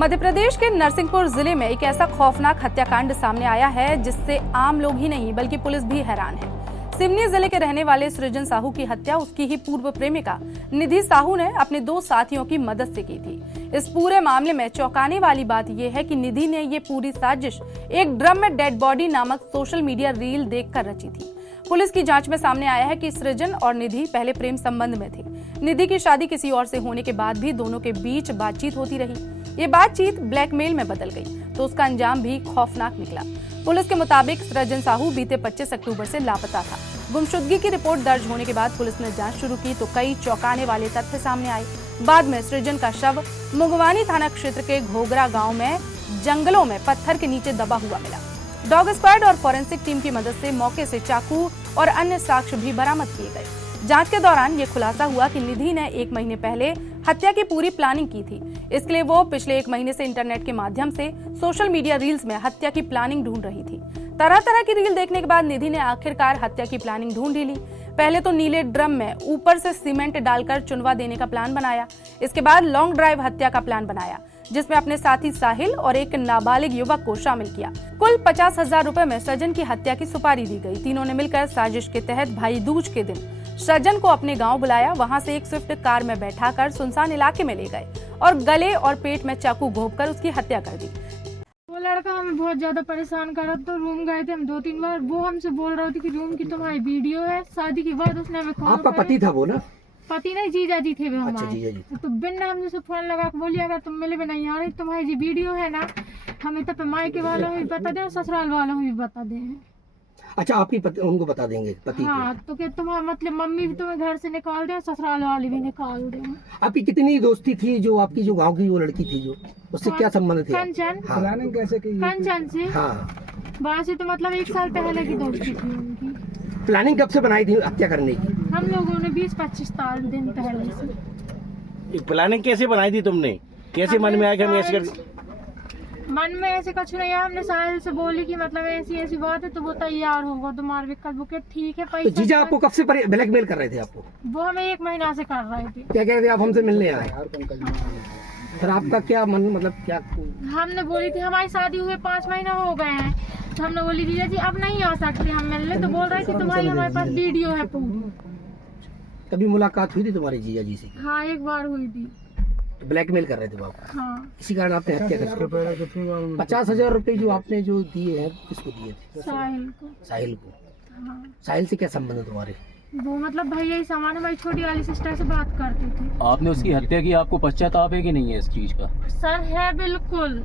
मध्य प्रदेश के नरसिंहपुर जिले में एक ऐसा खौफनाक हत्याकांड सामने आया है जिससे आम लोग ही नहीं बल्कि पुलिस भी हैरान है। सिवनी जिले के रहने वाले सृजन साहू की हत्या उसकी ही पूर्व प्रेमिका निधि साहू ने अपने दो साथियों की मदद से की थी। इस पूरे मामले में चौंकाने वाली बात यह है कि निधि ने ये पूरी साजिश एक ड्रम में डेड बॉडी नामक सोशल मीडिया रील देखकर रची थी। पुलिस की जांच में सामने आया है कि सृजन और निधि पहले प्रेम संबंध में थे। निधि की शादी किसी और से होने के बाद भी दोनों के बीच बातचीत होती रही। ये बातचीत ब्लैकमेल में बदल गई तो उसका अंजाम भी खौफनाक निकला। पुलिस के मुताबिक सृजन साहू बीते 25 अक्टूबर से लापता था। गुमशुदगी की रिपोर्ट दर्ज होने के बाद पुलिस ने जांच शुरू की तो कई चौंकाने वाले तथ्य सामने आए। बाद में सृजन का शव मुंगवानी थाना क्षेत्र के घोगरा गांव में जंगलों में पत्थर के नीचे दबा हुआ मिला। डॉग स्क्वाड और फॉरेंसिक टीम की मदद से मौके से चाकू और अन्य साक्ष्य भी बरामद किए गए। जांच के दौरान ये खुलासा हुआ कि निधि ने 1 महीने पहले हत्या की पूरी प्लानिंग की थी। इसके लिए वो पिछले 1 महीने से इंटरनेट के माध्यम से सोशल मीडिया रील्स में हत्या की प्लानिंग ढूंढ रही थी। तरह तरह की रील देखने के बाद निधि ने आखिरकार हत्या की प्लानिंग ढूंढ ही ली। पहले तो नीले ड्रम में ऊपर से सीमेंट डालकर चुनवा देने का प्लान बनाया। इसके बाद लॉन्ग ड्राइव हत्या का प्लान बनाया जिसमें अपने साथी साहिल और एक नाबालिग युवक को शामिल किया। कुल 50,000 रुपए में सृजन की हत्या की सुपारी दी गई। तीनों ने मिलकर साजिश के तहत भाई दूज के दिन सृजन को अपने गांव बुलाया। वहां से एक स्विफ्ट कार में बैठाकर सुनसान इलाके में ले गए और गले और पेट में चाकू घोंपकर उसकी हत्या कर दी। वो लड़का हमें बहुत ज्यादा परेशान कर रहा था। तो रूम गए थे हम 2-3 बार। वो हमसे बोल रहा था कि रूम की तुम्हारी वीडियो है। शादी के बाद उसने हमें आपका पति था वो ना? पति नहीं, जीजा जी थे वो हमारे। अच्छा, जीजा जी। तो बिन हमने से फोन लगा के बोलिए अगर तुम मिले भी नहीं आ रही तुम्हारी जी वीडियो है ना, हमें तब मायके वालों भी बता दे, ससुराल वालों भी बता दे। अच्छा, आपकी पति उनको बता देंगे पति हाँ, को? तो क्या तुम्हारा मतलब मम्मी भी तुम्हें घर से निकाल दे, ससुराल वाले भी निकाल दे। आपकी कितनी दोस्ती थी जो आपकी जो गांव की वो लड़की थी जो उससे क्या संबंध थे? कंचन। हाँ। प्लानिंग कैसे की? कंचन से हाँ। वहाँ से तो मतलब 1 साल पहले की दोस्ती थी उनकी। प्लानिंग कब से बनाई थी हत्या करने की? हम लोगों ने 20-25 दिन पहले से। प्लानिंग कैसे बनाई थी तुमने? कैसे मन में आया कि हम ऐसे कर? मन में ऐसे कुछ नहीं है। हमने साहिल से बोली कि मतलब ऐसी ऐसी बात है तो वो तैयार होगा तुम्हारे विकल्प बुके। ठीक है पैसा। तो जीजा आपको कब से ब्लैकमेल कर रहे थे आपको? वो हमें 1 महीना से कर रहे थे। क्या कह रहे थे आप हमसे मिलने आए? फिर आपका क्या मन मतलब क्या? हमने बोली थी हमारी शादी हुए 5 महीना हो गए हैं। तो हमने बोली जीजा जी अब नहीं आ सकते हम मिलने। तो बोल रहे थे तुम्हारी हमारे पास वीडियो है पूरी। कभी मुलाकात हुई थी तुम्हारे जीजा जी से? हाँ, 1 बार हुई थी। तो ब्लैकमेल कर रहे थे वो आपको? हाँ। इसी कारण आपने हत्या कर दी। 50,000 रुपए जो आपने जो दिए हैं किसको दिए थे? साहिल को। साहिल को? हाँ। साहिल से क्या संबंध है तुम्हारे? वो मतलब भैया ही सामान हमारी छोटी वाली सिस्टर से बात करते थे। आपने उसकी हत्या की, आपको पश्चाताप है कि नहीं है इस चीज का? सर है बिल्कुल,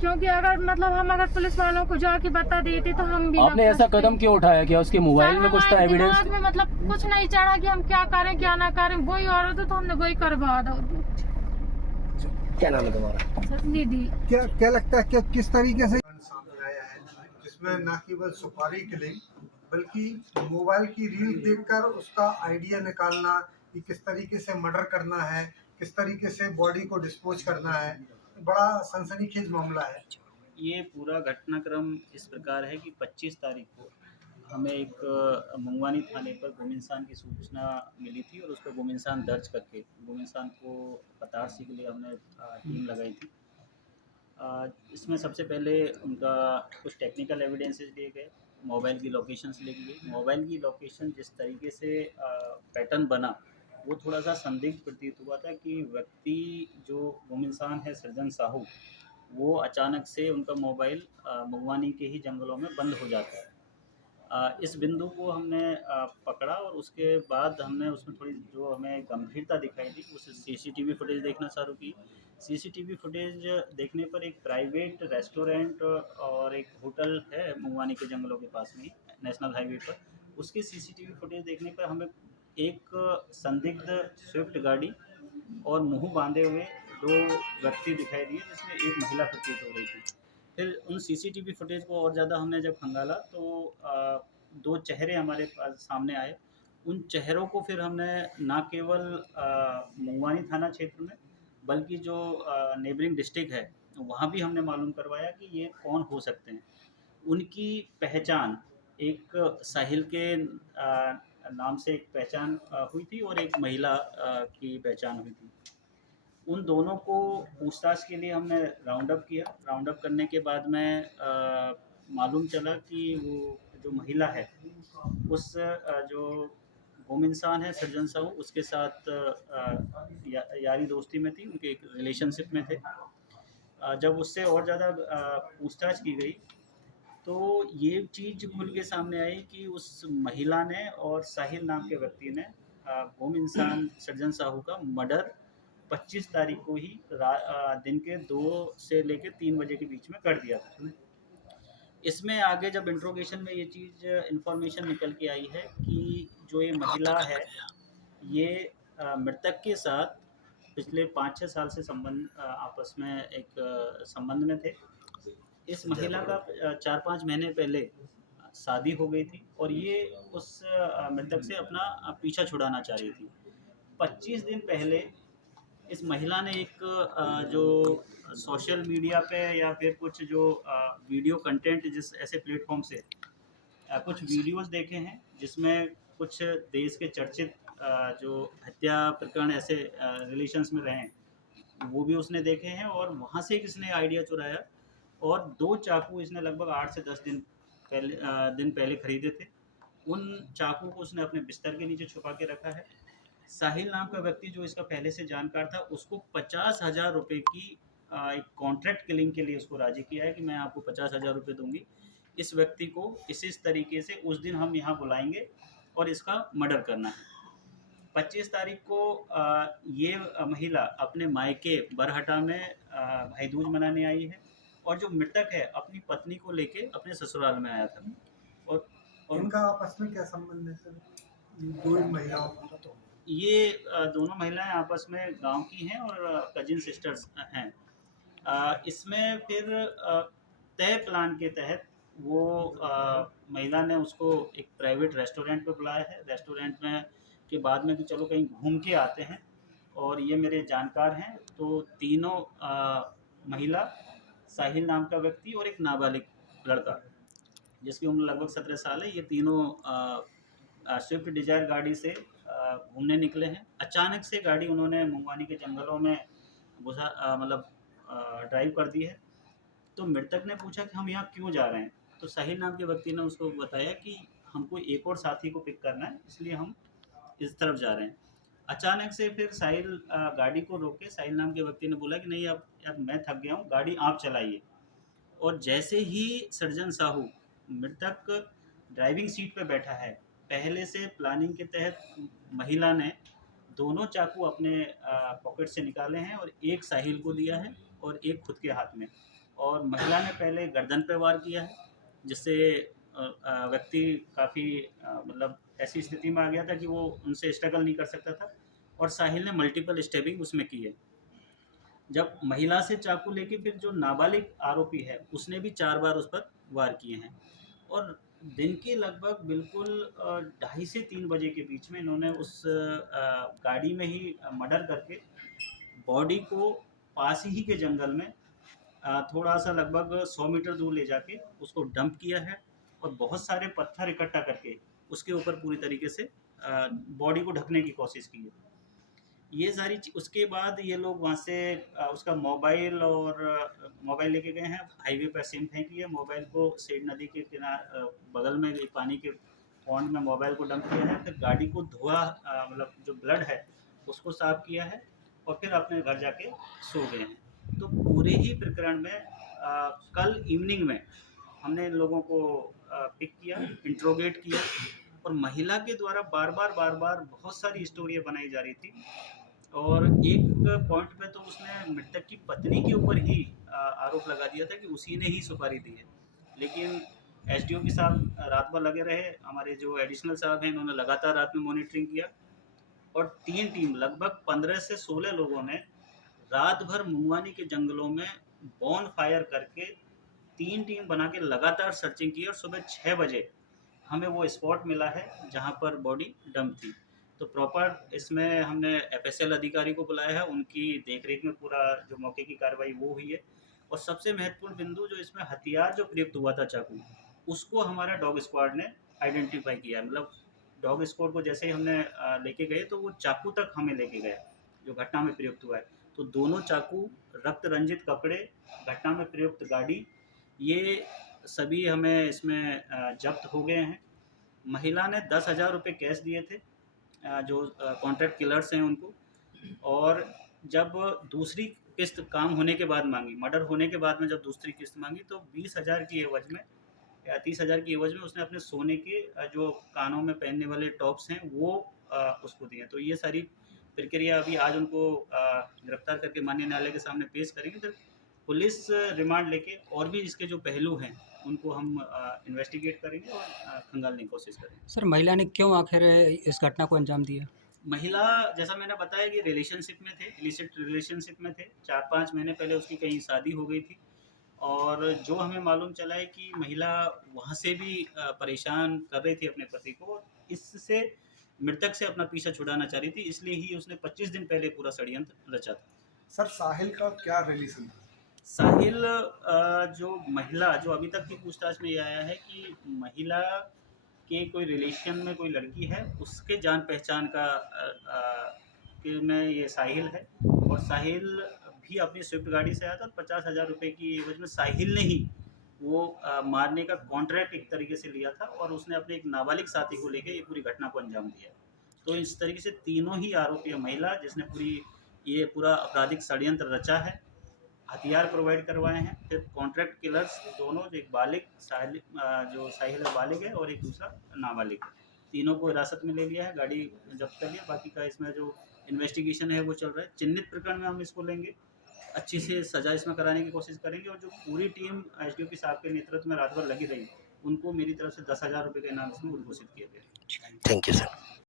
क्योंकि अगर मतलब हम अगर पुलिस वालों को जाके बता देते तो हम भी आपने ऐसा कदम क्यों उठाया? क्या उसके मोबाइल में कुछ था एविडेंस? दिमाग में मतलब कुछ नहीं चढ़ा कि हम क्या करें क्या ना करें। वही औरत तो हमने वही करवा दो। क्या नाम है तुम्हारा? निधि। क्या लगता है कि किस तरीके से सामने आया है जिसमें न केवल सुपारी किलिंग बल्कि मोबाइल की रील देखकर उसका आइडिया निकालना कि किस तरीके से मर्डर करना है, किस तरीके से बॉडी को डिस्पोज करना है, बड़ा सनसनीखेज मामला है। ये पूरा घटनाक्रम इस प्रकार है कि 25 तारीख को हमें एक मुंगवानी थाने पर गुम इंसान की सूचना मिली थी और उस पर गुम इंसान दर्ज करके गुम इंसान को पताड़सी के लिए हमने टीम लगाई थी। इसमें सबसे पहले उनका कुछ टेक्निकल एविडेंसेस लिए गए, मोबाइल की लोकेशंस ली गई। मोबाइल की लोकेशन जिस तरीके से पैटर्न बना वो थोड़ा सा संदिग्ध प्रतीत हुआ था कि व्यक्ति जो गुम इंसान है सृजन साहू, वो अचानक से उनका मोबाइल मुंगवानी के ही जंगलों में बंद हो जाता है। इस बिंदु को हमने पकड़ा और उसके बाद हमने उसमें थोड़ी जो हमें गंभीरता दिखाई दी उस सीसीटीवी फुटेज देखना चालू की। सीसीटीवी फुटेज देखने पर एक प्राइवेट रेस्टोरेंट और एक होटल है मुंगवानी के जंगलों के पास में नेशनल हाईवे पर, उसके सीसीटीवी फुटेज देखने पर हमें एक संदिग्ध स्विफ्ट गाड़ी और मुंह बांधे हुए 2 व्यक्ति दिखाई दिए जिसमें एक महिला प्रतीत हो रही थी। फिर उन सीसीटीवी फुटेज को और ज़्यादा हमने जब खंगाला तो 2 चेहरे हमारे पास सामने आए। उन चेहरों को फिर हमने ना केवल मुंगवानी थाना क्षेत्र में बल्कि जो नेबरिंग डिस्ट्रिक्ट है वहाँ भी हमने मालूम करवाया कि ये कौन हो सकते हैं। उनकी पहचान एक साहिल के नाम से एक पहचान हुई थी और एक महिला की पहचान हुई थी। उन दोनों को पूछताछ के लिए हमने राउंड अप किया। राउंड अप करने के बाद में मालूम चला कि वो जो महिला है उस जो गुम इंसान है सृजन साहू, उसके साथ यारी दोस्ती में थी, उनके एक रिलेशनशिप में थे। जब उससे और ज़्यादा पूछताछ की गई तो ये चीज़ खुल के सामने आई कि उस महिला ने और साहिल नाम के व्यक्ति ने गुम इंसान सृजन साहू का मर्डर 25 तारीख को ही दिन के 2 से लेकर 3 बजे के बीच में कर दिया था। इसमें आगे जब इंट्रोगेशन में ये चीज़ इन्फॉर्मेशन निकल के आई है कि जो ये महिला है ये मृतक के साथ पिछले 5-6 साल से आपस में एक संबंध में थे। इस महिला का 4-5 महीने पहले शादी हो गई थी और ये उस मृतक से अपना पीछा छुड़ाना चाह रही थी। 25 दिन पहले इस महिला ने एक जो सोशल मीडिया पे या फिर कुछ जो वीडियो कंटेंट जिस ऐसे प्लेटफॉर्म से कुछ वीडियोस देखे हैं जिसमें कुछ देश के चर्चित जो हत्या प्रकरण ऐसे रिलेशंस में रहे हैं वो भी उसने देखे हैं और वहाँ से किसने आइडिया चुराया और 2 चाकू इसने लगभग 8 से 10 दिन पहले खरीदे थे। उन चाकू को उसने अपने बिस्तर के नीचे छुपा के रखा है। साहिल नाम का व्यक्ति जो इसका पहले से जानकार था उसको 50,000 रुपये की एक कॉन्ट्रैक्ट किलिंग के लिए उसको राजी किया है कि मैं आपको 50,000 रुपये दूंगी, इस व्यक्ति को इस तरीके से उस दिन हम यहाँ बुलाएंगे और इसका मर्डर करना है। 25 तारीख को ये महिला अपने मायके बरहटा में भाई दूज मनाने आई है और जो मृतक है अपनी पत्नी को लेके अपने ससुराल में आया था। और इनका आपस में क्या संबंध है सर? दो ही महिलाओं का? ये दोनों महिलाएं आपस में गांव की हैं और कजिन सिस्टर्स हैं। इसमें फिर तय प्लान के तहत वो महिला ने उसको एक प्राइवेट रेस्टोरेंट पे बुलाया है। रेस्टोरेंट में के बाद में कि चलो कहीं घूम के आते हैं और ये मेरे जानकार हैं, तो तीनों महिला, साहिल नाम का व्यक्ति और एक नाबालिग लड़का जिसकी उम्र लगभग 17 साल है, ये तीनों स्विफ्ट डिजायर गाड़ी से घूमने निकले हैं। अचानक से गाड़ी उन्होंने मुंगवानी के जंगलों में ड्राइव कर दी है। तो मृतक ने पूछा कि हम यहाँ क्यों जा रहे हैं, तो साहिल नाम के व्यक्ति ने उसको बताया कि हमको एक और साथी को पिक करना है, इसलिए हम इस तरफ जा रहे हैं। अचानक से फिर साहिल गाड़ी को रोक के साहिल नाम के व्यक्ति ने बोला कि नहीं अब यार मैं थक गया हूँ, गाड़ी आप चलाइए। और जैसे ही सृजन साहू मृतक ड्राइविंग सीट पे बैठा है, पहले से प्लानिंग के तहत महिला ने दोनों चाकू अपने पॉकेट से निकाले हैं और एक साहिल को दिया है और एक खुद के हाथ में। और महिला ने पहले गर्दन पे वार किया है जिससे व्यक्ति काफ़ी ऐसी स्थिति में आ गया था कि वो उनसे स्ट्रगल नहीं कर सकता था। और साहिल ने मल्टीपल स्टेबिंग उसमें की है। जब महिला से चाकू लेके फिर जो नाबालिग आरोपी है उसने भी 4 बार उस पर वार किए हैं। और दिन के लगभग बिल्कुल 2:30 से 3 बजे के बीच में इन्होंने उस गाड़ी में ही मर्डर करके बॉडी को पास ही के जंगल में थोड़ा सा लगभग 100 मीटर दूर ले जाके उसको डंप किया है और बहुत सारे पत्थर इकट्ठा करके उसके ऊपर पूरी तरीके से बॉडी को ढकने की कोशिश की है। ये सारी उसके बाद ये लोग वहाँ से उसका मोबाइल लेके गए हैं, हाईवे पर सिम फेंकी है, मोबाइल को सेठ नदी के किनारे बगल में एक पानी के पॉन्ड में मोबाइल को डंप किया है। फिर गाड़ी को धोआ जो ब्लड है उसको साफ किया है और फिर अपने घर जाके सो गए हैं। तो पूरे ही प्रकरण में कल इवनिंग में हमने इन लोगों को पिक किया, इंट्रोगेट किया और महिला के द्वारा बार बार बहुत सारी स्टोरियाँ बनाई जा रही थी। और एक पॉइंट पे तो उसने मृतक की पत्नी के ऊपर ही आरोप लगा दिया था कि उसी ने ही सुपारी दी है। लेकिन एसडीओपी साहब रात भर लगे रहे, हमारे जो एडिशनल साहब हैं इन्होंने लगातार रात में मॉनिटरिंग किया और 3 टीम लगभग 15 से 16 लोगों ने रात भर मुंगवानी के जंगलों में बॉन फायर करके 3 टीम बना के लगातार सर्चिंग की और सुबह 6 बजे हमें वो स्पॉट मिला है जहाँ पर बॉडी डंप थी। तो प्रॉपर इसमें हमने एफएसएल अधिकारी को बुलाया है, उनकी देखरेख में पूरा जो मौके की कार्रवाई वो हुई है। और सबसे महत्वपूर्ण बिंदु जो इसमें हथियार जो प्रयुक्त हुआ था चाकू, उसको हमारा डॉग स्क्वाड ने आइडेंटिफाई किया। डॉग स्क्वाड को जैसे ही हमने लेके गए तो वो चाकू तक हमें लेके गया जो घटना में प्रयुक्त हुआ है। तो दोनों चाकू, रक्त रंजित कपड़े, घटना में प्रयुक्त गाड़ी, ये सभी हमें इसमें जब्त हो गए हैं। महिला ने 10,000 रुपये कैश दिए थे जो कॉन्ट्रैक्ट किलर्स हैं उनको, और जब दूसरी किस्त काम होने के बाद मांगी, मर्डर होने के बाद में जब दूसरी किस्त मांगी तो 20,000 की एवज में या 30,000 की एवज में उसने अपने सोने के जो कानों में पहनने वाले टॉप्स हैं वो उसको दिए। तो ये सारी प्रक्रिया अभी आज उनको गिरफ्तार करके माननीय न्यायालय के सामने पेश करेंगे। तो पुलिस रिमांड लेके और भी इसके जो पहलू हैं उनको हम इन्वेस्टिगेट करेंगे और खंगालने की कोशिश करेंगे। सर, महिला ने क्यों आखिर इस घटना को अंजाम दिया? महिला, जैसा मैंने बताया कि रिलेशनशिप में थे, इलिसिट रिलेशनशिप में थे। 4-5 महीने पहले उसकी कहीं शादी हो गई थी, और जो हमें मालूम चला है कि महिला वहाँ से भी परेशान कर रही थी अपने पति को, इससे मृतक से अपना पीछा छुड़ाना चाह रही थी, इसलिए ही उसने 25 दिन पहले पूरा षड्यंत्र रचा था। सर, साहिल का क्या रिलेशन था? साहिल जो महिला, जो अभी तक की पूछताछ में ये आया है कि महिला के कोई रिलेशन में कोई लड़की है, उसके जान पहचान का कि में ये साहिल है, और साहिल भी अपनी स्विफ्ट गाड़ी से आया था। 50,000 रुपये की एवज में साहिल ने ही वो मारने का कॉन्ट्रैक्ट एक तरीके से लिया था, और उसने अपने एक नाबालिग साथी को लेकर ये पूरी घटना को अंजाम दिया। तो इस तरीके से तीनों ही आरोपी, महिला जिसने ये पूरा आपराधिक षड्यंत्र रचा है, हथियार प्रोवाइड करवाए हैं, फिर कॉन्ट्रैक्ट किलर्स दोनों, जो एक बालिग जो साहिल है बालिग है और एक दूसरा नाबालिग है, तीनों को हिरासत में ले लिया है, गाड़ी जब्त कर लिया। बाकी का इसमें जो इन्वेस्टिगेशन है वो चल रहा है। चिन्हित प्रकरण में हम इसको लेंगे, अच्छी से सजा इसमें कराने की कोशिश करेंगे, और जो पूरी टीम एसडीओपी साहब के नेतृत्व में रात भर लगी रही, उनको मेरी तरफ से 10,000 रुपये के इनाम इसमें उद्घोषित किया गया। Thank you sir.